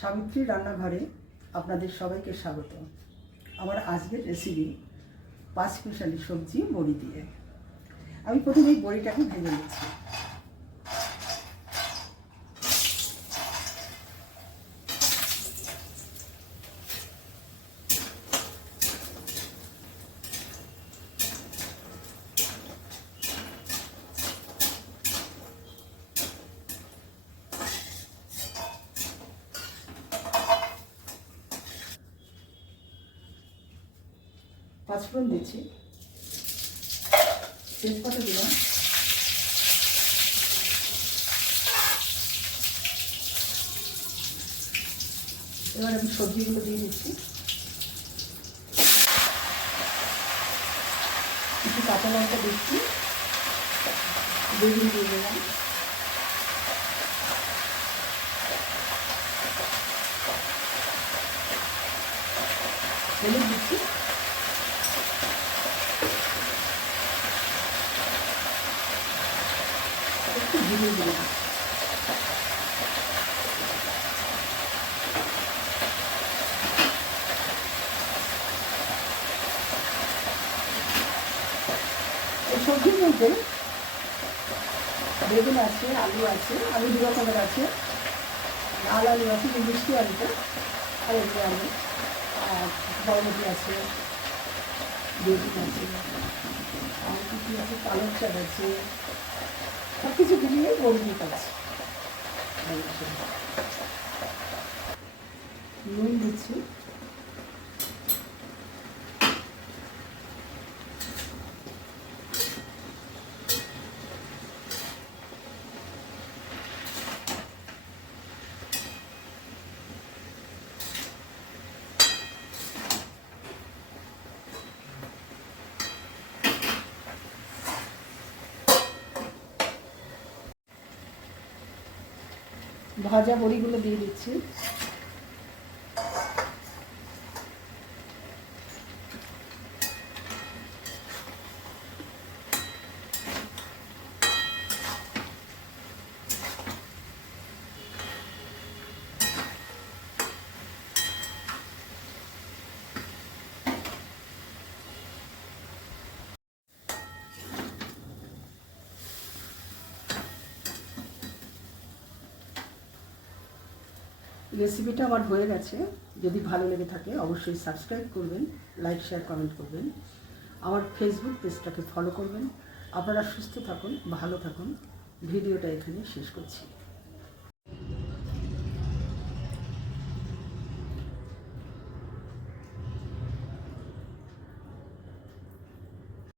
সাবিত্রী রান্নাঘরে আপনাদের সবাইকে স্বাগত। আমার আজকের রেসিপি পাঁচ মিশালি সবজি বড়ি দিয়ে। আমি প্রথমে বড়িটাকে ভেঙে নিচ্ছি। পাঁচফোড়ন দিচ্ছি। তেজপাতা দিলাম। এবার আমি সবজিগুলো দিয়ে দিচ্ছি। কিছু কাঁচা লঙ্কা দিচ্ছি। বেগুন দিয়ে দিলাম। হলুদ দিচ্ছি। একটু জিরে দিলাম সবজির মধ্যে বেগুন আছে, আলু আছে, আলু দু রকমের আছে। লাল আলু আছে মিষ্টি আলুটা, আর এমনি আলু, আর বরবটি আছে, বেগুন আছে, আর কি আছে? পালং শাক আছে সব কিছু মিলিয়ে বড়ি পাচ্ছি নুন দিচ্ছি। ভাজা বড়িগুলো দিয়ে দিচ্ছি। রেসিপিটা আমার হয়ে গেছে। যদি ভালো লেগে থাকে, অবশ্যই সাবস্ক্রাইব করবেন লাইক শেয়ার কমেন্ট করবেন। আমার ফেসবুক পেজটাকে ফলো করবেন। আপনারা সুস্থ থাকুন, ভালো থাকুন। ভিডিওটা এখানে শেষ করছি।